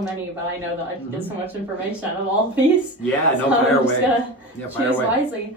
many, but I know that I get so much information out of all of these. Yeah, no, so fire I'm away. just gonna choose wisely.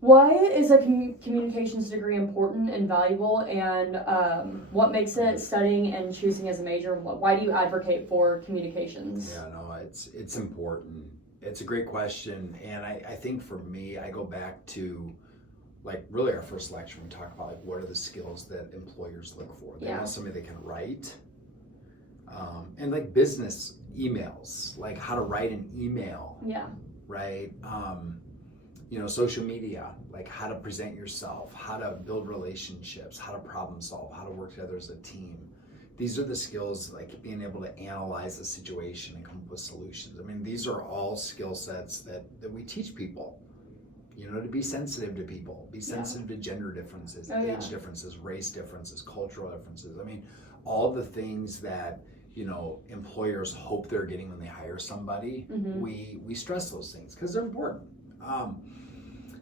Why is a communications degree important and valuable, and what makes it studying and choosing as a major? Why do you advocate for communications? Yeah, no, it's important. It's a great question, and I think for me, I go back to like really our first lecture. We talk about like what are the skills that employers look for. They want somebody that can write, and like business emails, like how to write an email. Yeah. Right. Social media, like how to present yourself, how to build relationships, how to problem solve, how to work together as a team. These are the skills, like being able to analyze the situation and come up with solutions. I mean, these are all skill sets that we teach people, to be sensitive to people, be sensitive to gender differences, age differences, race differences, cultural differences. I mean, all the things that, employers hope they're getting when they hire somebody, we stress those things because they're important.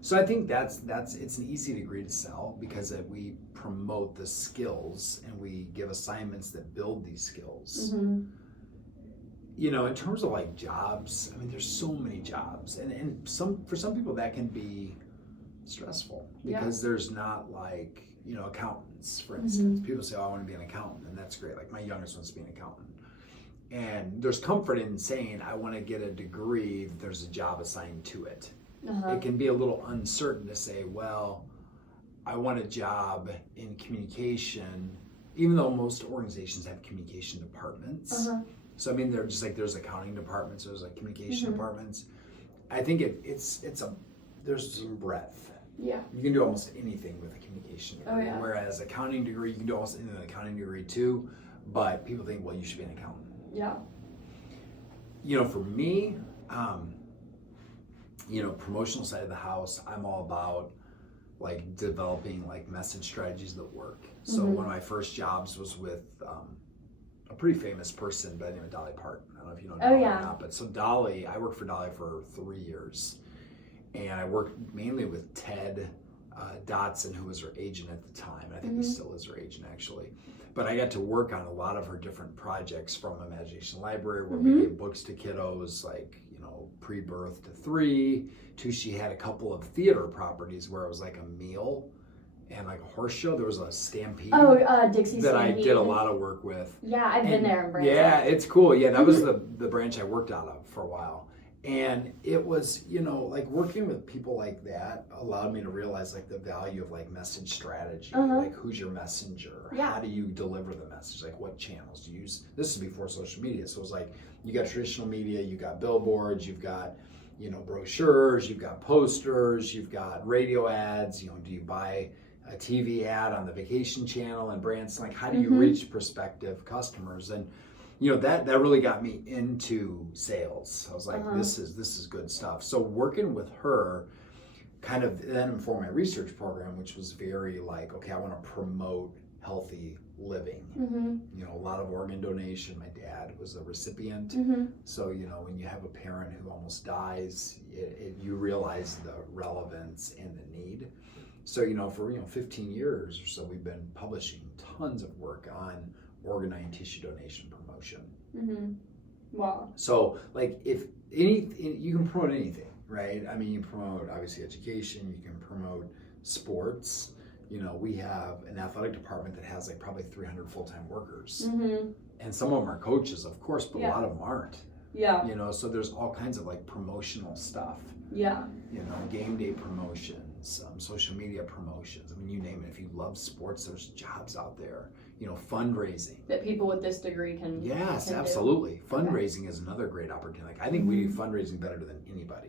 So I think it's an easy degree to sell because we promote the skills and we give assignments that build these skills. In terms of like jobs, I mean, there's so many jobs, and for some people that can be stressful because there's not like, accountants, for instance. People say, oh, I want to be an accountant, and that's great. Like my youngest wants to be an accountant. And there's comfort in saying, I want to get a degree, that there's a job assigned to it. It can be a little uncertain to say, well, I want a job in communication, even though most organizations have communication departments. So I mean, they're just like there's accounting departments, there's like communication departments. I think there's some breadth. Yeah. You can do almost anything with a communication degree. Whereas accounting degree, you can do almost anything with an accounting degree too. But people think, well, you should be an accountant. Yeah. For me, promotional side of the house, I'm all about like developing like message strategies that work. So one of my first jobs was with a pretty famous person by the name of Dolly Parton. I don't know if you know Dolly or not, but so Dolly, I worked for Dolly for 3 years, and I worked mainly with Ted Dotson, who was her agent at the time. I think he still is her agent actually. But I got to work on a lot of her different projects, from Imagination Library, where we gave books to kiddos like, pre-birth to 3, to she had a couple of theater properties where it was like a meal and like a horse show. There was a Stampede. Dixie that Stampede. I did a lot of work with. Yeah, I've been there in Branson. Yeah, it's cool. Yeah, that was the branch I worked out of for a while. And it was, like working with people like that allowed me to realize like the value of like message strategy, like who's your messenger? How do you deliver the message? Like what channels do you use? This is before social media. So it was like, you got traditional media, you got billboards, you've got, brochures, you've got posters, you've got radio ads, do you buy a TV ad on the vacation channel and Branson? Like how do you reach prospective customers? And that really got me into sales. I was like, this is good stuff. So working with her kind of then informed my research program, which was very like, okay, I want to promote healthy living. A lot of organ donation. My dad was a recipient. So, when you have a parent who almost dies, you realize the relevance and the need. So, for 15 years or so, we've been publishing tons of work on organ and tissue donation promotion. Wow. So like if you can promote anything, right? I mean, you promote obviously education, you can promote sports. We have an athletic department that has like probably 300 full-time workers. And some of them are coaches, of course, but a lot of them aren't. Yeah. So there's all kinds of like promotional stuff. Yeah. Game day promotions, social media promotions. I mean, you name it. If you love sports, there's jobs out there. Fundraising. That people with this degree can. Yes, can absolutely. Do. Fundraising is another great opportunity. Like, I think we do fundraising better than anybody.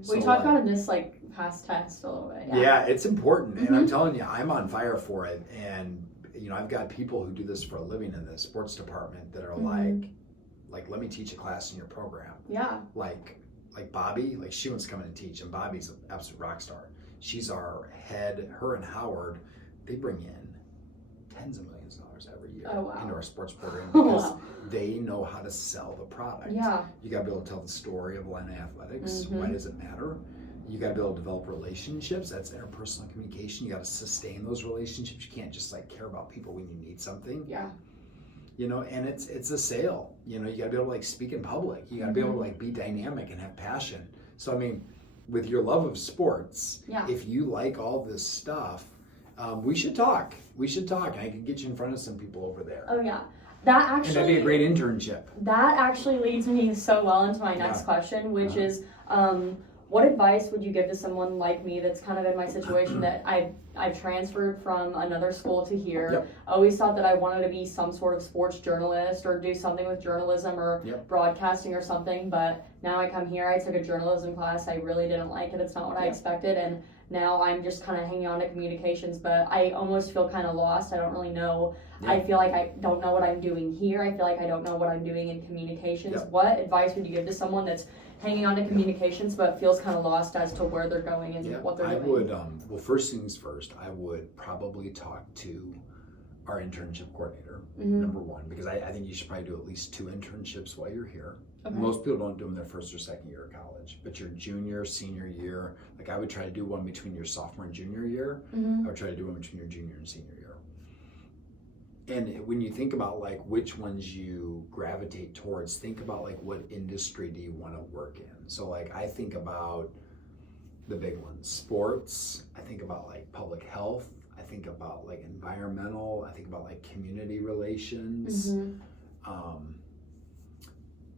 So we talked about in this like past test a little bit. Yeah, it's important, and I'm telling you, I'm on fire for it. And I've got people who do this for a living in the sports department that are like, let me teach a class in your program. Yeah. Like Bobby, like she wants to come in and teach, and Bobby's an absolute rock star. She's our head. Her and Howard, they bring in tens of millions of dollars every year into our sports program because they know how to sell the product. Yeah. You got to be able to tell the story of Illini athletics. Why does it matter? You got to be able to develop relationships. That's interpersonal communication. You got to sustain those relationships. You can't just like care about people when you need something. Yeah. you know, and it's a sale. You know, you got to be able to like speak in public. You got to be able to like be dynamic and have passion. So I mean, with your love of sports, if you like all this stuff, we should talk. We should talk, and I can get you in front of some people over there. Oh yeah, that actually. And that'd be a great internship. That actually leads me so well into my next question, which is, what advice would you give to someone like me that's kind of in my situation that I've transferred from another school to here? Yep. I always thought that I wanted to be some sort of sports journalist or do something with journalism or broadcasting or something, but now I come here, I took a journalism class, I really didn't like it, it's not what I expected, and now I'm just kind of hanging on to communications, but I almost feel kind of lost. I don't really know. I feel like I don't know what I'm doing here. I feel like I don't know what I'm doing in communications. What advice would you give to someone that's hanging on to communications but feels kind of lost as to where they're going and what they're doing? I would, well, first things first, I would probably talk to our internship coordinator, number one, because I think you should probably do at least 2 internships while you're here. Okay. Most people don't do them their first or second year of college, but your junior, senior year, like I would try to do one between your sophomore and junior year. I would try to do one between your junior and senior year. And when you think about like which ones you gravitate towards, think about like what industry do you want to work in? So like I think about the big ones, sports, I think about like public health, I think about like environmental, I think about like community relations,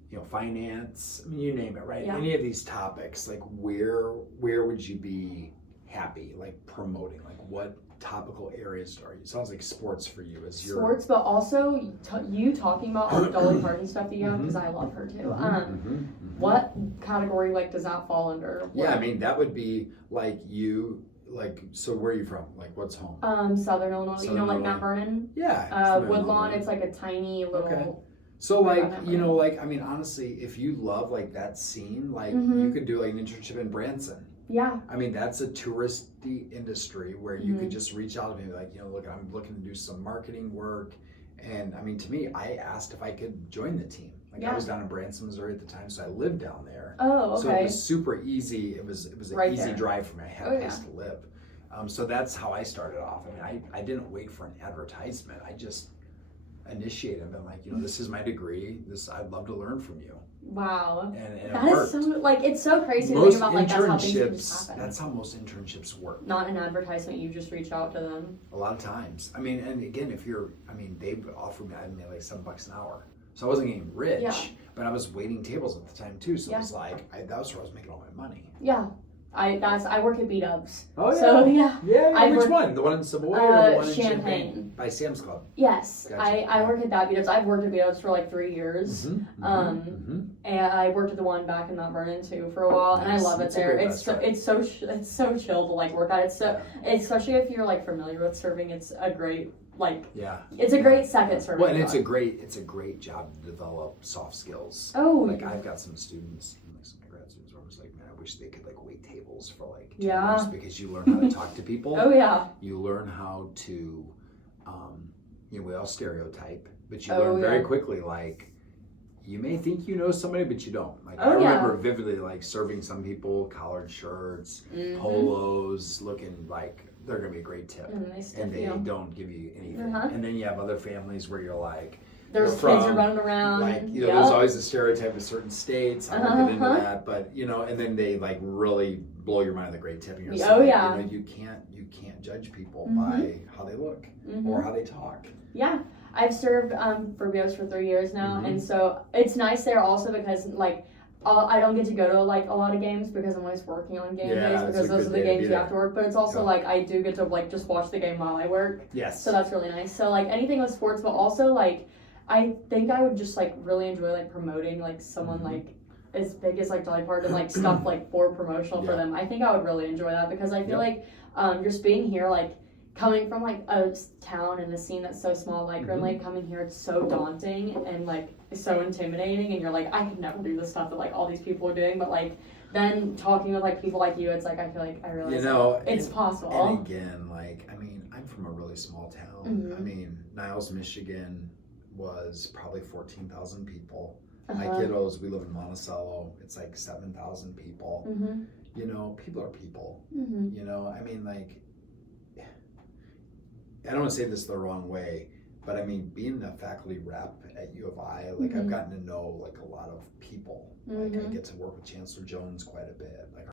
you know, finance, I mean, you name it, right? Any of these topics, like where would you be happy, like promoting, like what topical areas are you? It sounds like sports for you is your sports, but also you talking about all the Dolly Parton stuff that you have, because I love her too. What category like does that fall under? Yeah, I mean that would be like you. Like, so where are you from? Like, what's home? Southern Illinois. You know, like Mount Vernon? Yeah. Woodlawn, it's like a tiny little... Okay. So, like, you know, like, I mean, honestly, if you love, like, that scene, like, you could do, like, an internship in Branson. Yeah. I mean, that's a touristy industry where you could just reach out to me, like, you know, look, I'm looking to do some marketing work. And, I mean, to me, I asked if I could join the team. Like, I was down in Branson, Missouri at the time, so I lived down there. Oh, okay. So it was super easy. It was an right easy there. drive for me. I had a place to live. So that's how I started off. I mean, I didn't wait for an advertisement. I just initiated and been like, you know, this is my degree. I'd love to learn from you. Wow. And that is so, like, it's so crazy to think about, like, that's how things can just happen. That's how most internships work. Not an advertisement, you just reach out to them. A lot of times. I mean, and again, they've offered me, I made like $7 an hour. So I wasn't getting rich, but I was waiting tables at the time too. So it was like, that was where I was making all my money. Yeah. I work at B-Dubs. Oh yeah. So yeah. Which one? The one in Savoy or the one in Champaign? By Sam's Club. Yes. Gotcha. I work at that B-Dubs. I've worked at B-Dubs for like 3 years. And I worked at the one back in Mount Vernon too for a while, and I love it there. It's so chill to like work at. It's so, especially if you're like familiar with serving, it's a great it's a great second serving. Well, and it's a great job to develop soft skills. Oh, like I've got some students, like some grad students, where I was like, man, I wish they could like wait tables for like 2 years, because you learn how to talk to people. Oh yeah. You learn how to, you know, we all stereotype, but you learn very quickly, like, you may think you know somebody, but you don't. Like I remember vividly, like serving some people collared shirts, polos, looking like they're gonna be a great tip, and they don't give you anything. And then you have other families where you're like, there's kids are running around. Like, you know, there's always a stereotype of certain states. I won't get into that, but you know, and then they like really blow your mind with a great tip, and you're like, you know, you can't judge people by how they look or how they talk. Yeah. I've served for BOS for 3 years now, and so it's nice there also because like I don't get to go to like a lot of games because I'm always working on game days, because those are the games you have to work. But it's also like I do get to like just watch the game while I work. Yes. So that's really nice. So like anything with sports, but also like I think I would just like really enjoy like promoting like someone like as big as like Dolly Parton, like stuff like for promotional for them. I think I would really enjoy that because I feel like just being here, like coming from like a town and a scene that's so small, like Grand Lake, coming here, it's so daunting and like so intimidating, and you're like, I could never do the stuff that like all these people are doing, but like then talking with like people like you, it's like I feel like I realize, you know, it's possible. And again, like I mean, I'm from a really small town. I mean, Niles, Michigan was probably 14,000 people. My kiddos, we live in Monticello, it's like 7,000 people. You know, people are people. You know, I mean, like, I don't want to say this the wrong way, But I mean, being a faculty rep at U of I, like I've gotten to know like a lot of people. Like I get to work with Chancellor Jones quite a bit. Like